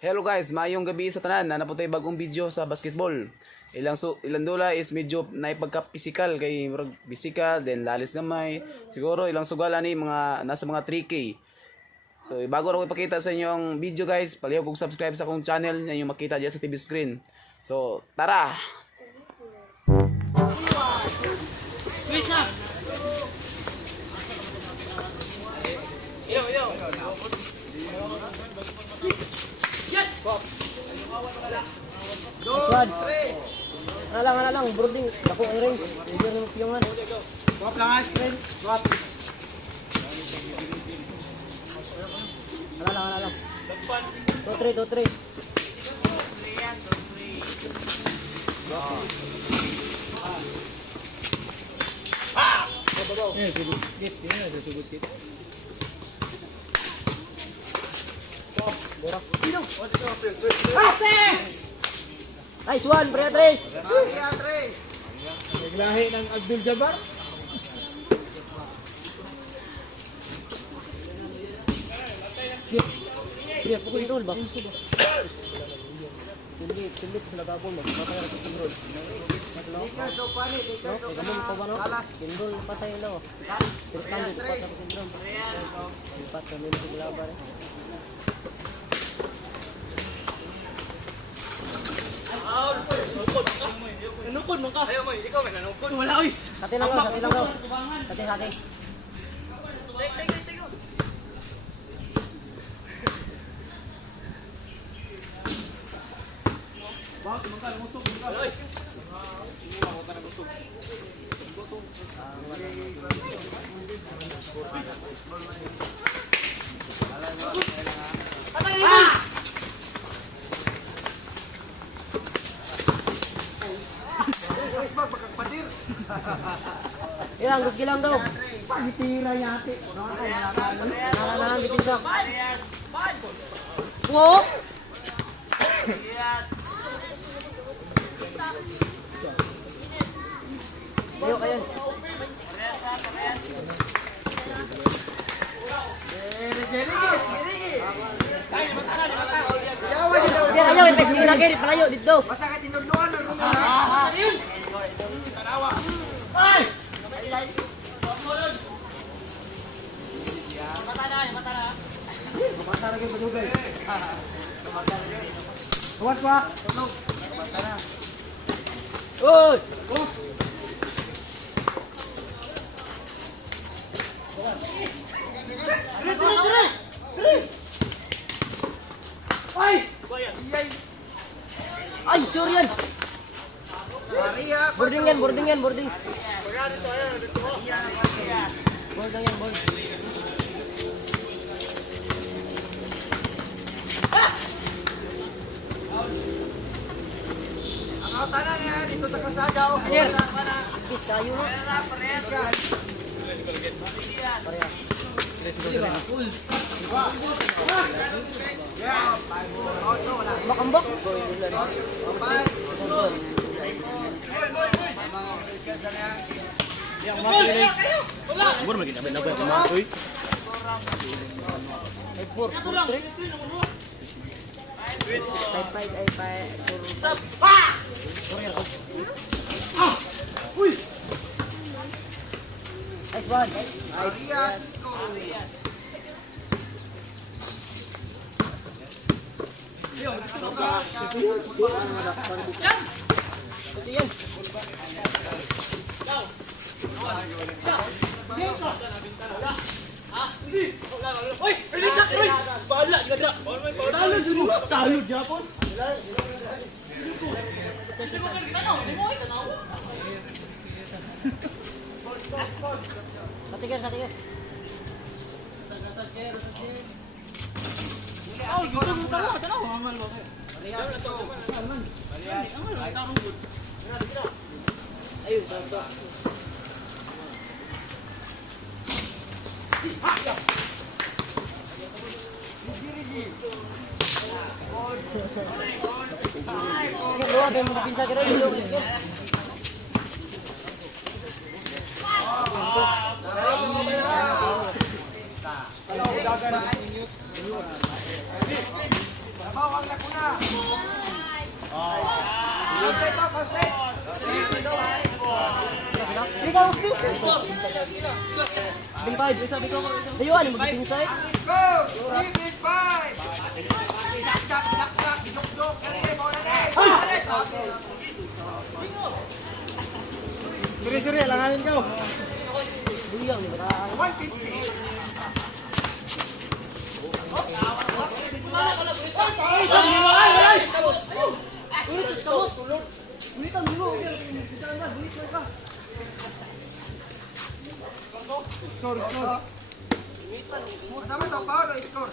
Hello guys, mayong gabi sa tanan. Nanaputay bagong video sa basketball. Ilang dula is medyo naipagka-physical kay murag physical, then lalis gamay. Siguro ilang sugal ani mga nasa mga 3K. So bago ako ipakita sa inyo ang video guys, palihog kog subscribe sa akong channel na yung makita diyan sa TV screen. So tara. Switch up. Yo. Squad. Ano lang, boarding. Ako ang range. Hindi rin piyongan. Swap lang ang screen. Swap. Ano lang. 2-3. Nice one, Beatrice. Naglahi ng Abdul Jabbar. Iya, pukul roll ba? Sulit sila gabon mo. Patay sa roll. Likas o panit, likas o Alas. Pindol patay na. Tirkan dito pa sa syndrome. Lipat kami ng laban. Nanukod mo ka. Ayaw mo, ikaw may nanukod. Wala ois. Kati lang daw. Kati. Check. Bakit mo ka namusog? Oy. Ako ka namusog. Ilang gusto lang daw. Pagitira yate. Naranan bitin sa. Wo. Ayo kayan. Ayo, invest din lagi palayo dito. Basta ka tinudluan ng rumah. Tuwas pa. Oy. Ay, sure yan. Maria, Boarding yan. Board yan, board. ang autanan niya dito sa kalsada. Ayer. Pis kayo no. Parehas yan. Makambok. Bye. Siguro magkita ba na ko masoy. Ay, 4-3. Ay, Nice one. Maria, Ito yan. Oy, release up, oy. Bala, gada. Talod Japon. Katigan. Oh, gitu mo tanaw. Ayun, sarap. Luwa, may mga pinsa ka rin. Trabaho ang lakuna. Kontek to, kontek. Ikaw, Bin 5, sabi ko. Ayun, mag-inside. Ang score, 7-5. Dak, duk. Kaya mo na din. Suri, langanin ka. Buyang, di ba? 150. Sama to, Paolo, score.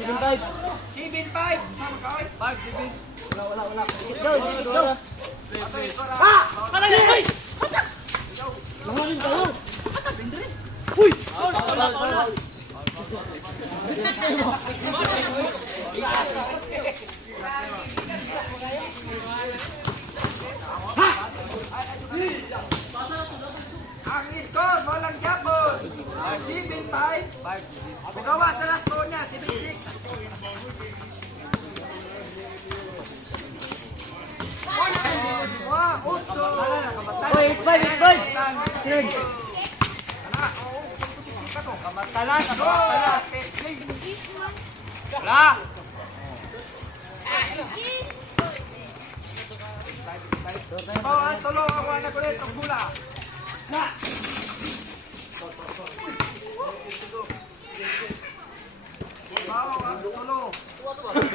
Bin 5. 7-5. Sama ka, oy. Go. Ato yung score. Langanin kayo. Ang score, walang gapon. 7-5. Magawa sa last score niya, 7-6. Wah, utso. Oy, 8-5. Third. Oh, ang tulo, ang wala ko rin, ang bula. Bawo, ang tulo.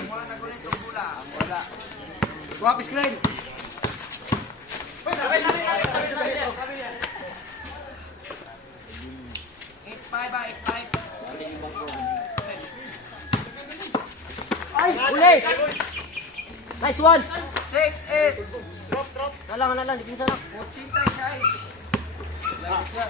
Wala na ko rin, ang bula. Wala. Swap screen. 8-5. Ay, uli. Nice one. 6-8. Nalang, dipinsa lang. Pocinta siya eh. Dito. Smart kayo.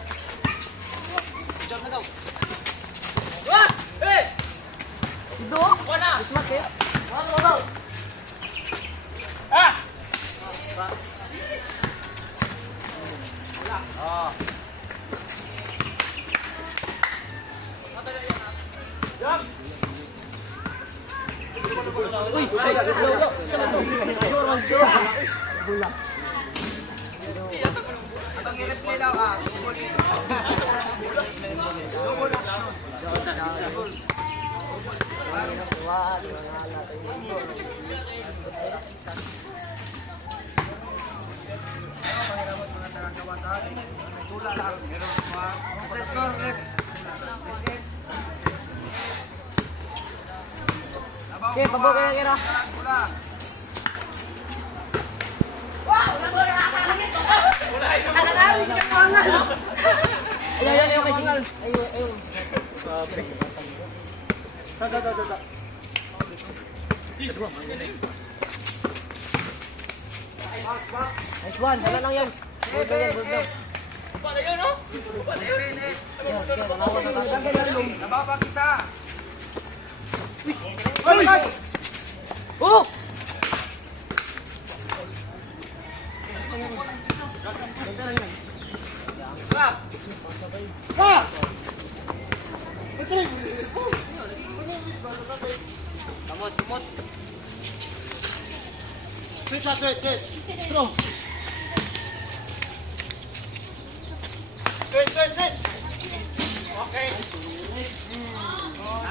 Atong i-replay daw ah. Okay, pabok kayo kira. Ayun, okay, sige. Ayun. Nice one, wala lang yan. Bulldog yan, bulldog. Nababak isa. Oh! Switch. Strong. Switch. Okay.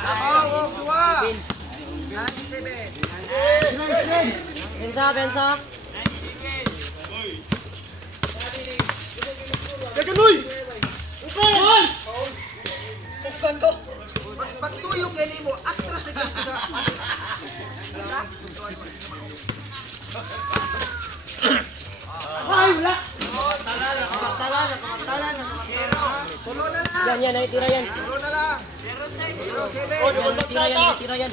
Nabawag dua. 97. Pensa. Gaganuy! Pagtuyo kayo mo, atras na dyan sa... Ay, wala! Tulo na lang. Yan, ay tira yan. Tulo na lang. 07. Tira yan.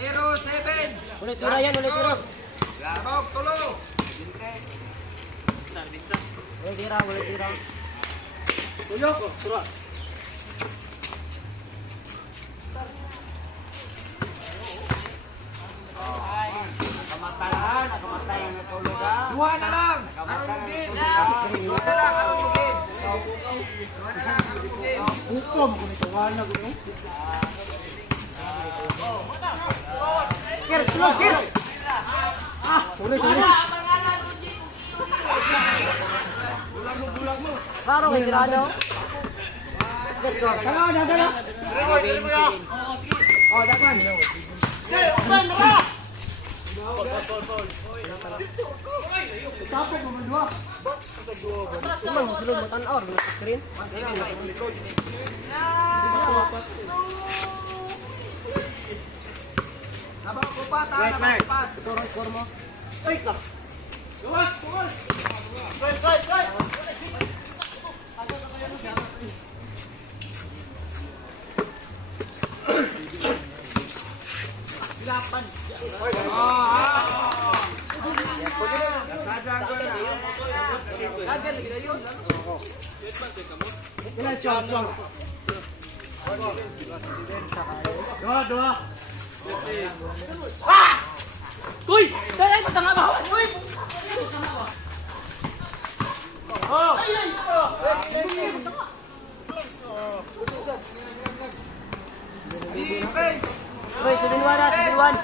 Zero, 7. Ulit tira yan. Labog, tulo. Ulit tira. Tuyok! Tura! Dua na lang. Aron mo game. Dua na lang. Aron mo game. Dua na lang. Aron mo game. Hukom ko nito wala ko. Kir, sulod, kir. Klaro, may tirado. Let's go. Dala, dala. Oh, dakan. Sapok mo man dua. Sulod, sulod mo tan-or sa screen. Nabang kupat ha. Nabang kupat. Turo score mo. Ay ka. Dua. Uy! Dala ito tanga ba? Uy! Defense. Uy, 7-1 na, 7-1.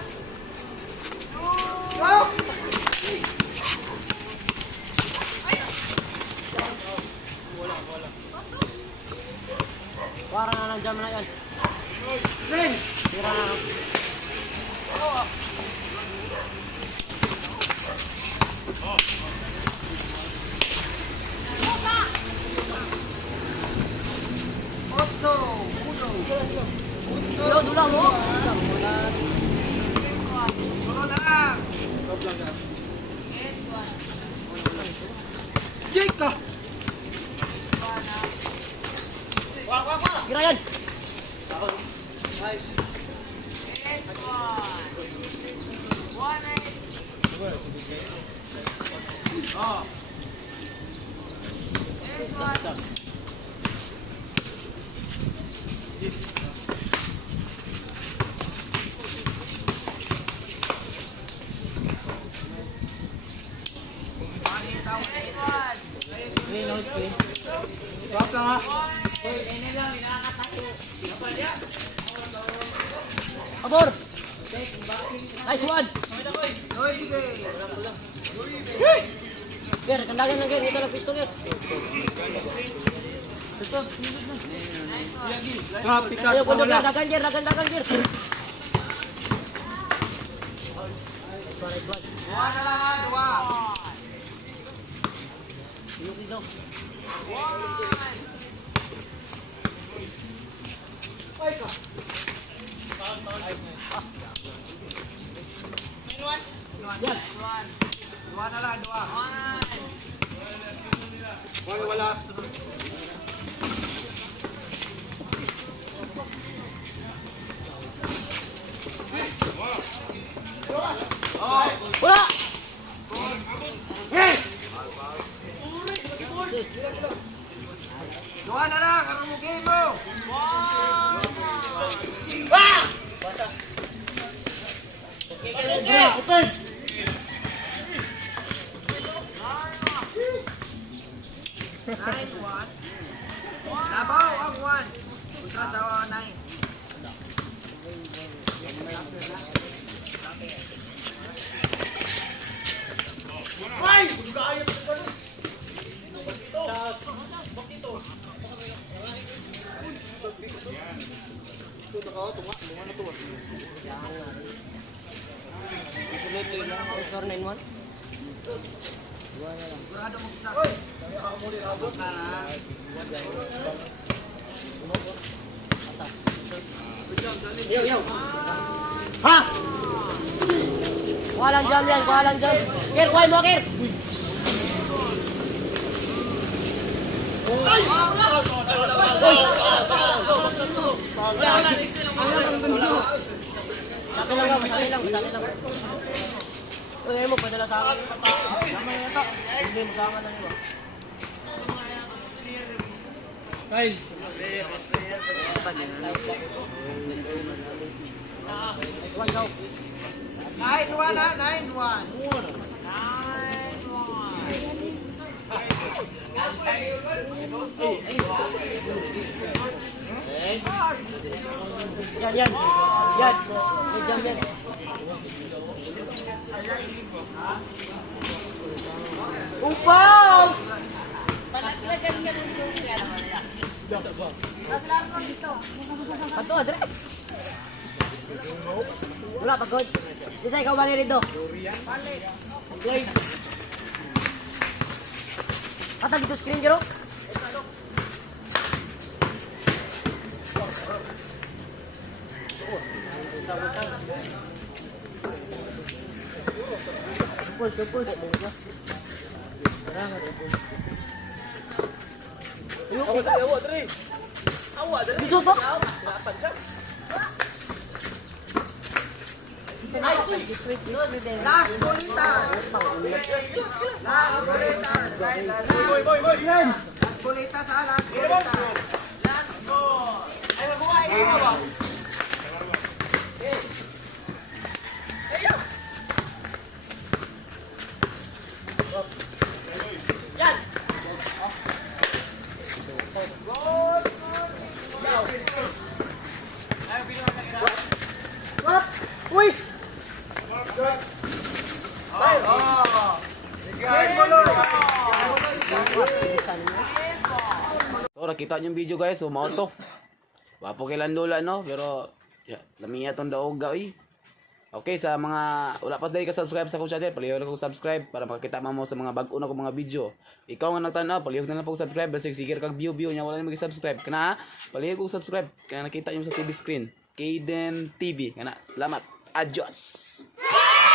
Go. Para na ng jam na yan. Tira na. Otso. Uno. Dulo, dulo mo. Solo na lang. Jake ka. Gira yan. Stop lang ha. Abor. Nice one. Noise. Ger, kandagan ng ger. Dito lang pisto ger. Pikas Ayaw pa ko wala. na. Dagan ger, dagan ger. Nice one. Dua na lang ha. Dua. Yuki daw. Dua na lang. Dua. Wala. Wala! Dua na lang. Aron mo game mo. Nabaw ang 1. Kontra sa 9. Score 9-1. Ha! Walang jam yan, walang jam. Kir, kuhay mo, Kir. Sakin lang ba? Sakin lang. Uy, mo, padala sa akin. Hindi mo sa akin lang iba. Kyle. Next one, go. 9-1 ha. 9-1. 9. Yan, yan. Yan. Yan, yan. Upaw! Pato, Adre. Wala, pagod. Isa, ikaw bali rito. Patag dito screen, Jero. Tupos. Bisu po. Last bulitan. Last bulitan. Last bulitan sa last bulitan. What? Uy! Game Buloy. So nakita niyo yung video guys, so mao to. Wapo kay Landula no, pero lamiya tong daog oy. Okay, sa mga wala pa dali ka subscribe sa akong channel, palihog na kong subscribe para makakita mo sa mga bag-o na kong mga video. Ikaw nga nagtanaw, palihog na lang pong subscribe, basta sige kag view nya wala na mag-subscribe. Kana palihog kong subscribe, kana nakita niyo sa TV screen. Kaden TV. Kana. Salamat. Adios.